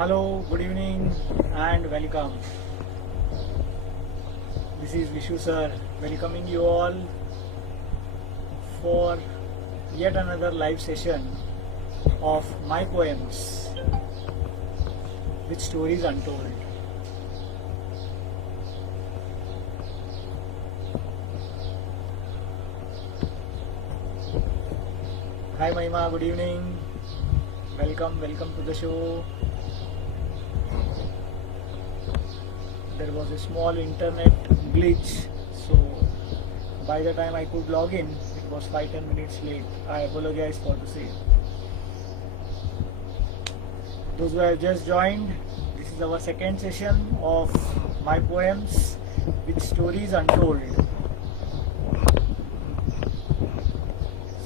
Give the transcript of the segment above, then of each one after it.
Hello, good evening and welcome. This is Vishu sir welcoming you all for yet another live session of my poems with stories untold. Hi Mahima, good evening. Welcome to the show. There was a small internet glitch, so by the time I could log in, it was 5-10 minutes late. I apologize for the same. Those who have just joined, this is our second session of my poems with stories untold.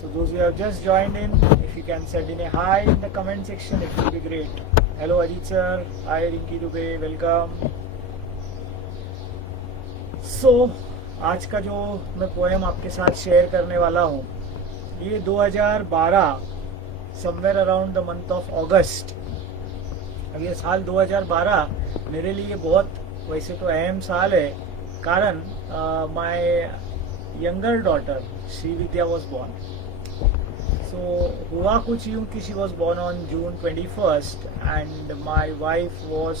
So those who have just joined in, if you can send in a hi in the comment section, it will be great. Hello Ajit sir, hi Rinki Dubey, welcome. सो आज का जो मैं poem आपके साथ share करने वाला हूँ ये 2012 somewhere around the month of अगस्त। अब ये साल 2012 मेरे लिए बहुत वैसे तो अहम साल है, कारण my younger daughter Shri Vidya was born. So हुआ कुछ यूँ कि she was born on June 21 and my wife was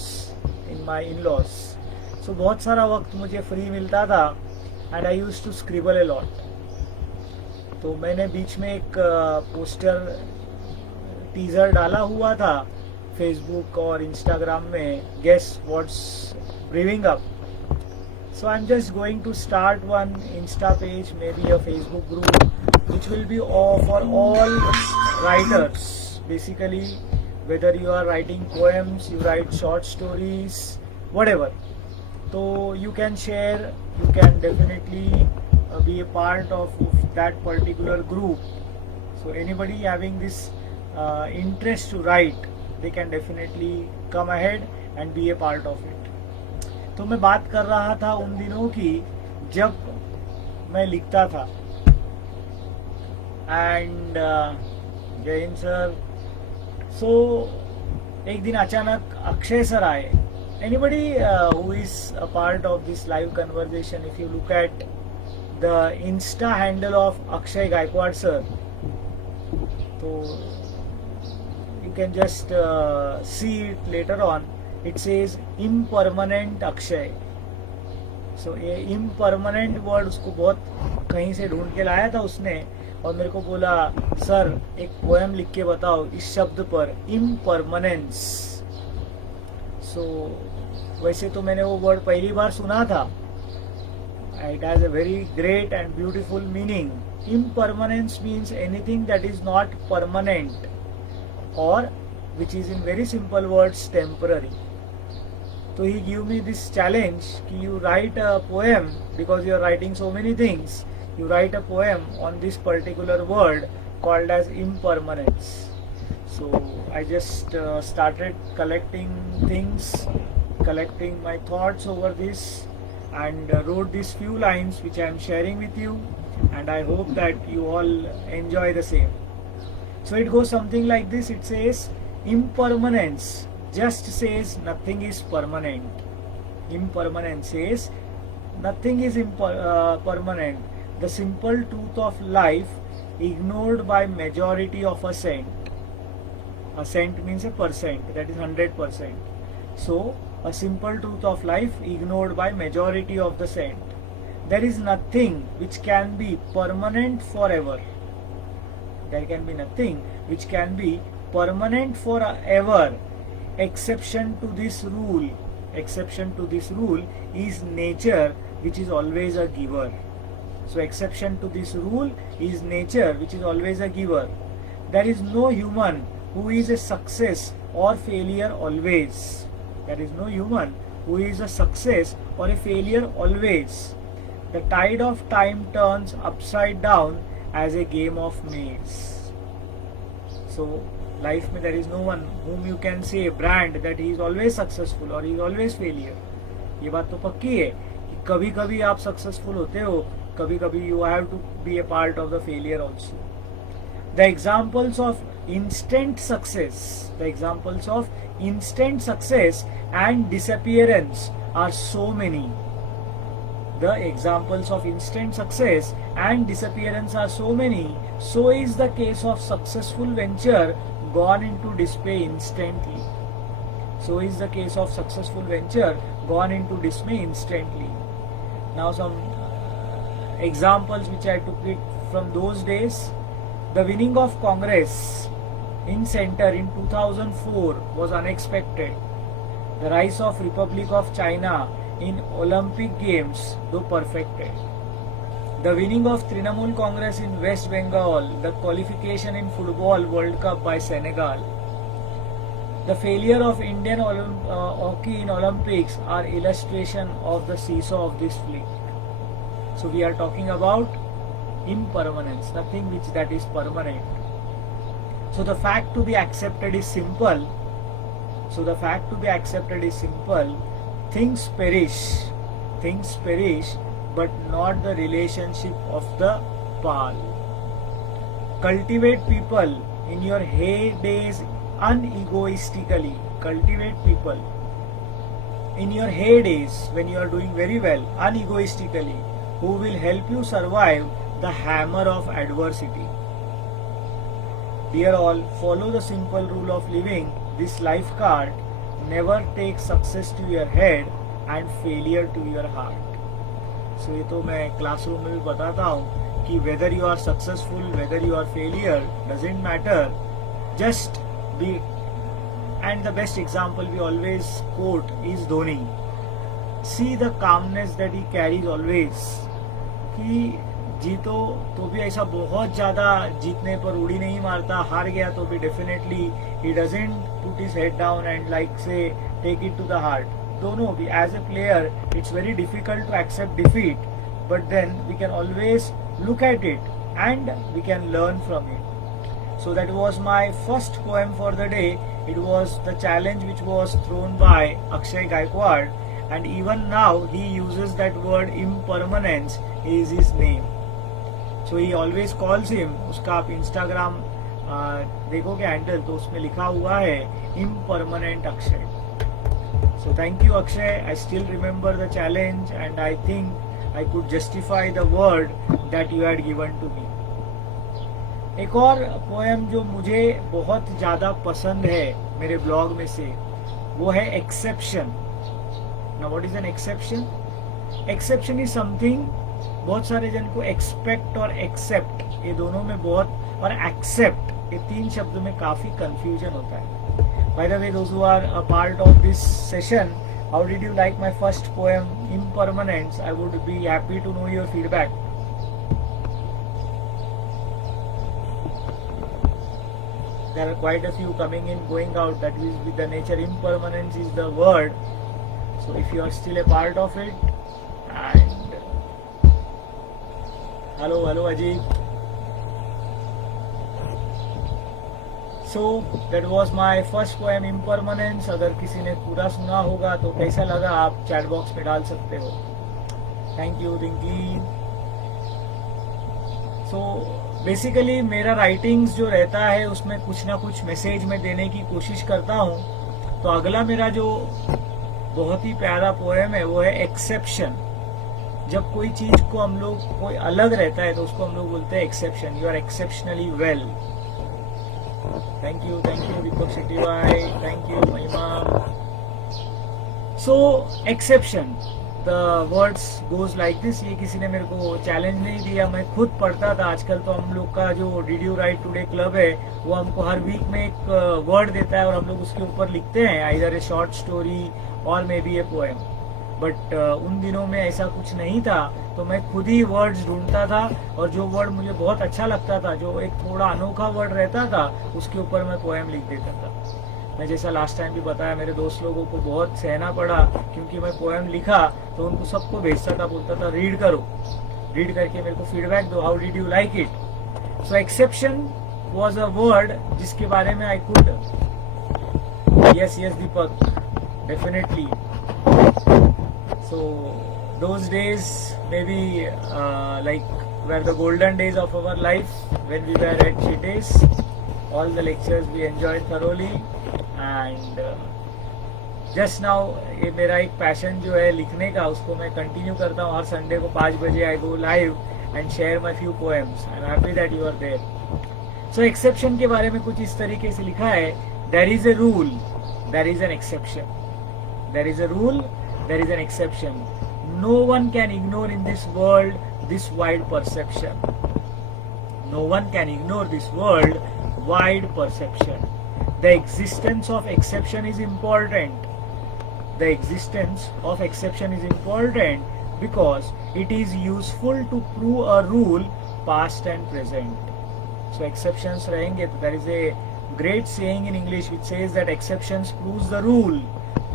in my in laws. So बहुत सारा वक्त मुझे फ्री मिलता था and I used to scribble a lot. तो मैंने बीच में एक पोस्टर टीजर डाला हुआ था फेसबुक और इंस्टाग्राम में, guess what's brewing up. So I am just going to start one insta page, maybe a Facebook group which will be for all writers, basically whether you are writing poems, you write short stories, whatever. So you can share, you can definitely be a part of that particular group. So anybody having this interest to write, they can definitely come ahead and be a part of it. तो मैं बात कर रहा था उन दिनों की जब मैं लिखता था एंड जय हिंद सर। सो एक दिन अचानक अक्षय सर आए। Anybody who is a part of this live conversation, if you look at the Insta handle of Akshay Gaikwad sir, so you can just see it later on. It says impermanent Akshay. So ये impermanent word उसको बहुत कहीं से ढूंढ के लाया था उसने और मेरे को बोला सर एक पोएम लिख के बताओ इस शब्द पर, impermanence. सो वैसे तो मैंने वो वर्ड पहली बार सुना था। It has a very great and beautiful meaning. Impermanence means anything that is not permanent और which is in very simple words temporary. तो he give me this challenge कि you write a poem, because you are writing so many things, you write a poem on this particular word called as impermanence. So I just started collecting things, collecting my thoughts over this, and wrote these few lines which I am sharing with you, and I hope that you all enjoy the same. So it goes something like this. It says, impermanence just says nothing is permanent. Impermanence says nothing is permanent. The simple truth of life ignored by majority of a saint. A cent means a percent, that is 100%. So a simple truth of life ignored by majority of the saint. There is nothing which can be permanent forever. There can be nothing which can be permanent forever. Exception to this rule. Exception to this rule is nature, which is always a giver. So exception to this rule is nature, which is always a giver. There is no human who is a success or failure always. There is no human who is a success or a failure always. The tide of time turns upside down as a game of maze. So life में there is no one whom you can say brand that he is always successful or he is always failure. ये बात तो पक्की है कि कभी कभी आप सक्सेसफुल होते हो, कभी कभी you have to be a part of the failure also. The examples of instant success, the examples of instant success and disappearance are so many. The examples of instant success and disappearance are so many. So is the case of successful venture gone into dismay instantly. So is the case of successful venture gone into dismay instantly. Now some examples which I took it from those days. The winning of Congress in center in 2004 was unexpected. The rise of Republic of China in Olympic Games, though perfected. The winning of Trinamool Congress in West Bengal, the qualification in Football World Cup by Senegal. The failure of Indian hockey in Olympics are illustration of the seesaw of this fleet. So we are talking about impermanence, nothing which that is permanent. So the fact to be accepted is simple. Things perish, but not the relationship of the pal. Cultivate people in your heydays unegoistically. Cultivate people in your heydays when you are doing very well, unegoistically, who will help you survive the hammer of adversity. Dear all, follow the simple rule of living this life card. Never take success to your head and failure to your heart. So ये तो मैं classroom में भी बताता हूँ कि whether you are successful, whether you are failure, doesn't matter. Just be. And the best example we always quote is Dhoni. See the calmness that he carries always. कि जीतो तो भी ऐसा बहुत ज्यादा जीतने पर उड़ी नहीं मारता, हार गया तो भी definitely he doesn't put his head down and like say take it to the heart. दोनों भी. As a player it's very difficult to accept defeat, but then we can always look at it and we can learn from it. So that was my first poem for the day. It was the challenge which was thrown by Akshay Gaikwad, and even now he uses that word impermanence is his name. So he always calls him, उसका आप Instagram देखोगे handle तो उसमें लिखा हुआ है impermanent Akshay. So thank you Akshay. I still remember the challenge and I think I could justify the word that you had given to me. एक और पोएम जो मुझे बहुत ज़्यादा पसंद है मेरे ब्लॉग में से, वो है exception. Now what is an exception? Exception is something, बहुत सारे जन को एक्सपेक्ट और एक्सेप्ट ये दोनों में बहुत, और एक्सेप्ट ये तीन शब्दों में काफ़ी कंफ्यूजन होता है. By the way, those who are a part of this session, how did you like my first poem, Impermanence? I would be happy to know your feedback. There are quite a few coming in, going out. That is with the nature. Impermanence is the word. So if you are still a part of it, and hello Ajit. So that was my first poem, Impermanence. अगर किसी ने पूरा सुना होगा तो कैसा लगा आप चैट बॉक्स में डाल सकते हो. Thank you Rinki. So basically मेरा राइटिंग्स जो रहता है उसमें कुछ ना कुछ मैसेज में देने की कोशिश करता हूँ. तो अगला मेरा जो बहुत ही प्यारा पोएम है वो है एक्सेप्शन. जब कोई चीज को हम लोग कोई अलग रहता है तो उसको हम लोग बोलते हैं exception. You are exceptionally well. Thank you Deepak Shetty भाई. Thank you Mahima. So exception, the words goes like this. ये किसी ने मेरे को चैलेंज नहीं दिया, मैं खुद पढ़ता था. आजकल तो हम लोग का जो did you right today club है वो हमको हर वीक में एक वर्ड देता है और हम लोग उसके ऊपर लिखते हैं आइदर ए शॉर्ट स्टोरी और may be a poem. But उन दिनों में ऐसा कुछ नहीं था, तो मैं खुद ही वर्ड्स ढूंढता था और जो वर्ड मुझे बहुत अच्छा लगता था, जो एक थोड़ा अनोखा वर्ड रहता था, उसके ऊपर मैं पोएम लिख देता था. मैं जैसा लास्ट टाइम भी बताया, मेरे दोस्त लोगों को बहुत सहना पड़ा क्योंकि मैं पोएम लिखा तो उनको सबको भेजता था, बोलता था रीड करो, रीड करके मेरे को फीडबैक दो, how did you like it. So exception was a word जिसके बारे में I could. Yes Deepak, definitely. So those days maybe like were the golden days of our life when we were at Chitese. all the lectures we enjoyed thoroughly, and just now ये मेरा एक passion जो है लिखने का, उसको मैं continue करता हूँ. हर संडे को 5 बजे I go live and share my few poems. I am happy that you are there. So exception के बारे में कुछ इस तरीके से लिखा है. There is a rule, there is an exception. There is a rule, there is an exception. No one can ignore in this world this wide perception. No one can ignore this world wide perception. The existence of exception is important. The existence of exception is important because it is useful to prove a rule past and present. So exceptions रहेंगे. तो there is a great saying in English which says that exceptions proves the rule.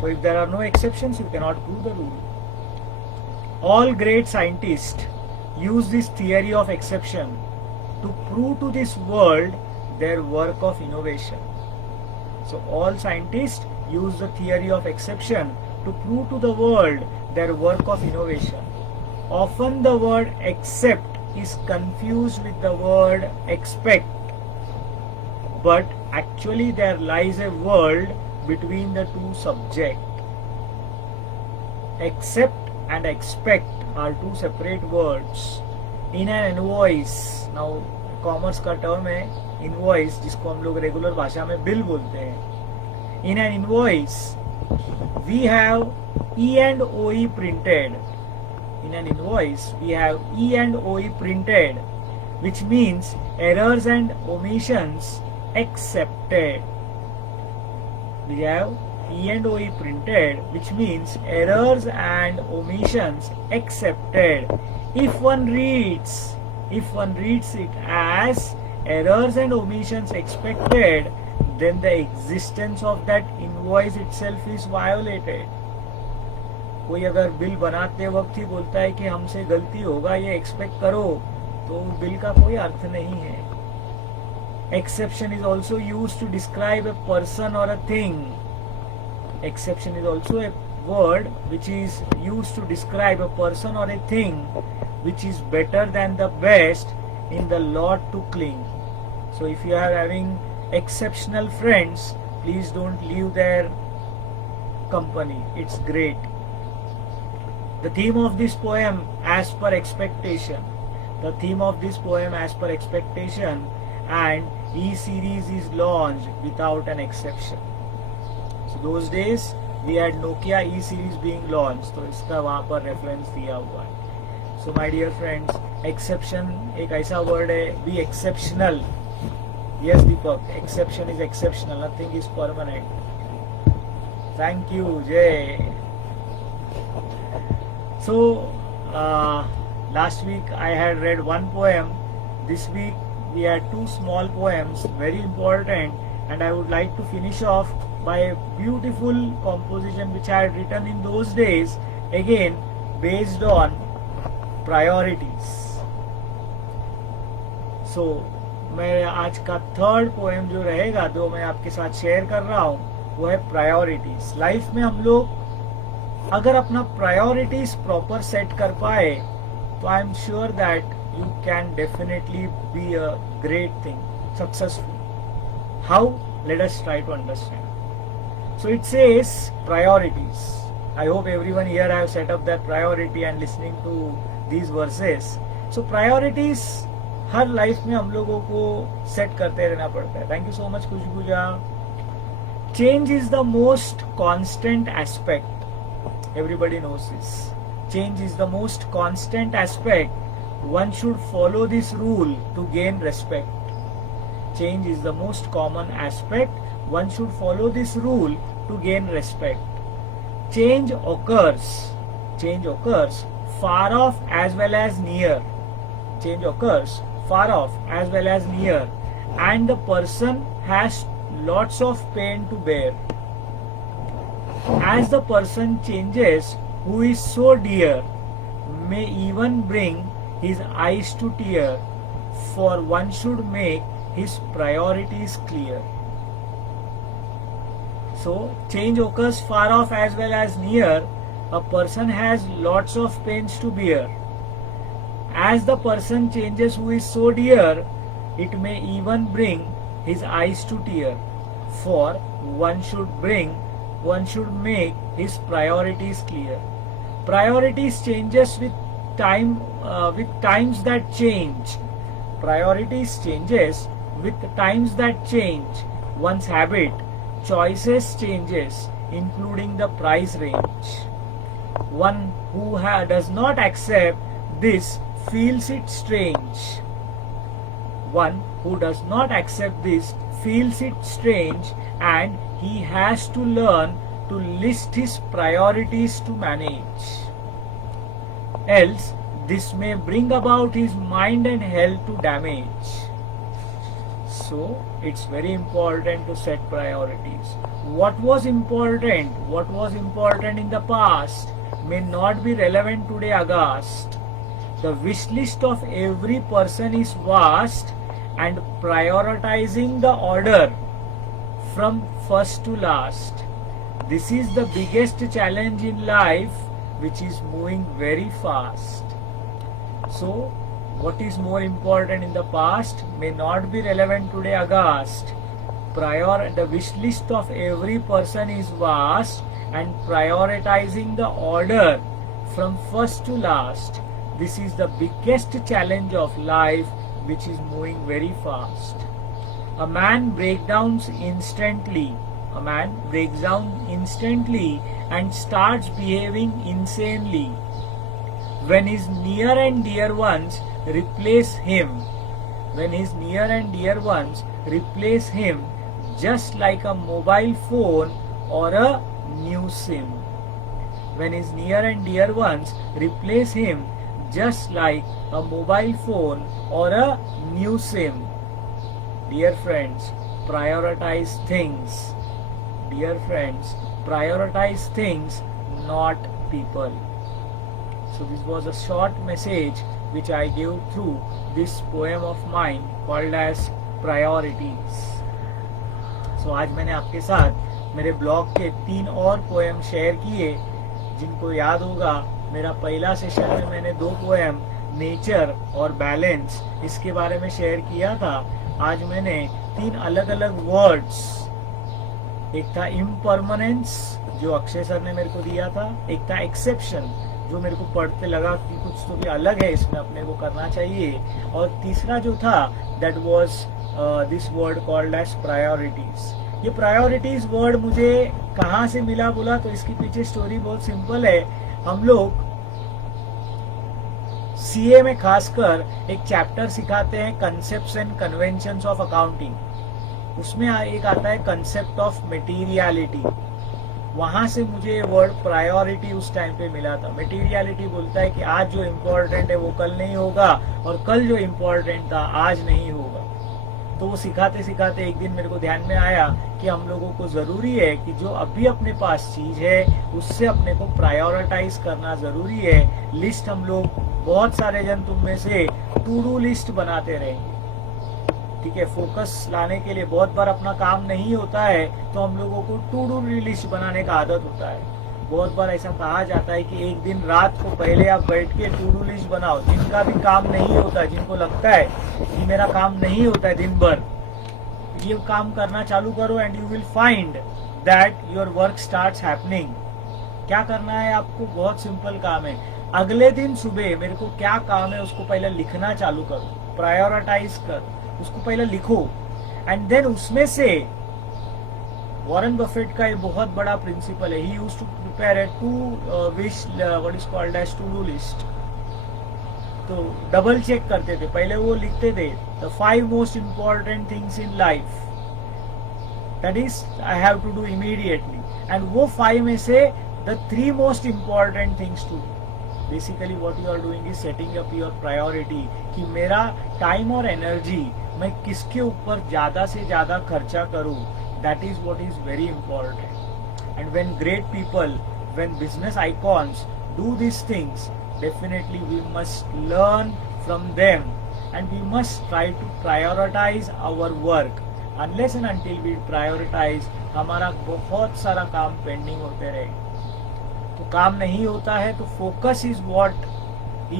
So if there are no exceptions, you cannot prove the rule. All great scientists use this theory of exception to prove to this world their work of innovation. So all scientists use the theory of exception to prove to the world their work of innovation. Often the word accept is confused with the word expect, but actually there lies a world between the two subjects. Accept and expect are two separate words. In an invoice, now commerce का term है invoice, जिसको हम लोग regular भाषा में bill बोलते हैं. In an invoice we have E and O E printed. In an invoice we have E and O E printed, which means errors and omissions accepted. We have E and OE printed, which means errors and omissions accepted. If one reads it as errors and omissions expected, then the existence of that invoice itself is violated. कोई अगर bill बनाते वक्त ही बोलता है कि हमसे गलती होगा, ये एक्सपेक्ट करो, तो बिल का कोई अर्थ नहीं है. Exception is also used to describe a person or a thing. Exception is also a word which is used to describe a person or a thing which is better than the best in the lot to cling. So if you are having exceptional friends, please don't leave their company. It's great. The theme of this poem, as per expectation. The theme of this poem, as per expectation, and E-series is launched without an exception. So those days we had Nokia E-series being launched, तो इसका वहाँ पर reference दिया हुआ है. So my dear friends, exception एक ऐसा word है. Be exceptional. Yes Deepak, exception is exceptional. Nothing is permanent. Thank you, Jay. So last week I had read one poem. This week we had two small poems, very important, and I would like to finish off by a beautiful composition which I had written in those days, again based on priorities. So मैं आज का third poem जो रहेगा, जो मैं आपके साथ share कर रहा हूँ, वो है प्रायोरिटीज. लाइफ में हम लोग अगर अपना प्रायोरिटीज प्रॉपर सेट कर पाए, तो I am sure that you can definitely be a great thing, successful. How? Let us try to understand. So it says priorities. I hope everyone here have set up their priority and listening to these verses. So priorities हर life में हम लोगों को set करते रहना पड़ता है. Thank you so much Khushbooja. Change is the most constant aspect. Everybody knows this. Change is the most constant aspect. One should follow this rule to gain respect. Change is the most common aspect. One should follow this rule to gain respect. Change occurs. Change occurs far off as well as near. Change occurs far off as well as near, and the person has lots of pain to bear. As the person changes, who is so dear, may even bring his eyes to tear, for one should make his priorities clear. So, change occurs far off as well as near. A person has lots of pains to bear. As the person changes who is so dear, it may even bring his eyes to tear, for one should make his priorities clear. Priorities changes with time, with times that change. Priorities changes with times that change. One's habit, choices changes, including the price range. One who does not accept this feels it strange. One who does not accept this feels it strange, and he has to learn to list his priorities to manage. Else, this may bring about his mind and health to damage. So, it's very important to set priorities. What was important in the past may not be relevant today aghast. The wish list of every person is vast, and prioritizing the order from first to last. This is the biggest challenge in life, which is moving very fast. So, what is more important in the past may not be relevant today aghast. The wish list of every person is vast, and prioritizing the order from first to last. This is the biggest challenge of life, which is moving very fast. A man breaks down instantly and starts behaving insanely when his near and dear ones replace him. Just like a mobile phone or a new SIM. When his near and dear ones replace him just like a mobile phone or a new SIM. Dear friends, prioritize things. Not people. So this was a short message which I gave through this poem of mine called as Priorities. So आज मैंने आपके साथ मेरे blog के 3 और poem share किए. जिनको याद होगा, मेरा पहला सेशन में मैंने 2 पोएम नेचर और बैलेंस इसके बारे में शेयर किया था. आज मैंने 3 अलग अलग वर्ड्स, एक था इम्परमानेंस जो अक्षय सर ने मेरे को दिया था, एक था एक्सेप्शन जो मेरे को पढ़ते लगा कि कुछ तो भी अलग है इसमें, अपने को करना चाहिए, और तीसरा जो था that was this word called as priorities. ये प्रायोरिटीज वर्ड मुझे कहाँ से मिला बोला तो इसके पीछे स्टोरी बहुत सिंपल है. हम लोग सीए में खासकर एक चैप्टर सिखाते हैं concepts and conventions of accounting. उसमें एक आता है कंसेप्ट ऑफ मटेरियलिटी. वहां से मुझे वर्ड प्रायोरिटी उस टाइम पे मिला था. मटेरियलिटी बोलता है कि आज जो इम्पोर्टेंट है वो कल नहीं होगा, और कल जो इम्पोर्टेंट था आज नहीं होगा. तो वो सिखाते सिखाते एक दिन मेरे को ध्यान में आया कि हम लोगों को जरूरी है कि जो अभी अपने पास चीज है उससे अपने को प्रायोरिटाइज करना जरूरी है. लिस्ट हम लोग बहुत सारे जन तुम में से टू डू लिस्ट बनाते रहेंगे. ठीक है, फोकस लाने के लिए बहुत बार अपना काम नहीं होता है तो हम लोगों को टू डू लिस्ट बनाने का आदत होता है. बहुत बार ऐसा कहा जाता है कि एक दिन रात को पहले आप बैठ के टू डू लिस्ट बनाओ. जिनका भी काम नहीं होता, जिनको लगता है कि मेरा काम नहीं होता है दिन भर, ये काम करना चालू करो and you will find that your work starts happening. क्या करना है आपको? बहुत सिंपल काम है. अगले दिन सुबह मेरे को क्या काम है उसको पहले लिखना चालू करो. प्रायोरिटाइज कर, उसको पहले लिखो, एंड देन उसमें से वॉरेन बफेट का एक बहुत बड़ा प्रिंसिपल है. He used to prepare a what is called as to do list. तो डबल चेक करते थे. पहले वो लिखते थे the 5 most important things in life, that is I have to do immediately, and वो 5 में से the 3 most important things to do. Basically what you are doing is setting up your priority कि मेरा टाइम और energy मैं किसके ऊपर ज्यादा से ज्यादा खर्चा करूं. That is what is very important. And when great people, when business icons do these things, definitely we must learn from them, and we must try to prioritize our work. Unless and until we prioritize, हमारा बहुत सारा काम pending होते रहे. तो काम नहीं होता है तो focus is what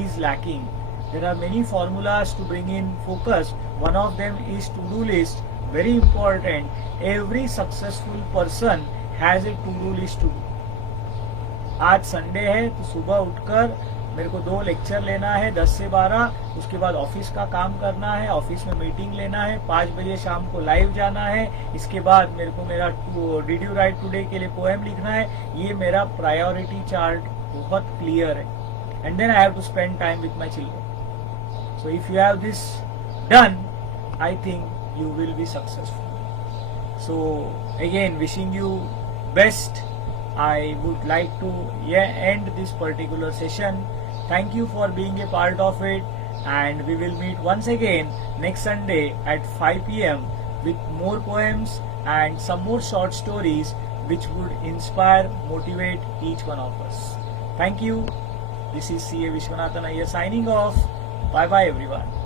is lacking. There are many formulas to bring in focus. One of them is to-do list. very important, every successful person has a to-do list to do. आज Sunday है तो सुबह उठकर मेरे को 2 lecture लेना है 10 से 12, उसके बाद ऑफिस का काम करना है, ऑफिस में मीटिंग लेना है, 5 बजे शाम को लाइव जाना है, इसके बाद मेरे को मेरा डिड यू राइट टुडे के लिए पोएम लिखना है. ये मेरा प्रायोरिटी चार्ट बहुत क्लियर है. And then I have to spend time with my children. So if you have this done, I think you will be successful. So again wishing you best. I would like to end this particular session. Thank you for being a part of it, and we will meet once again next Sunday at 5 p.m. with more poems and some more short stories which would inspire, motivate each one of us. Thank you. This is C.A. Vishwanathan Iyer signing off. Bye bye everyone.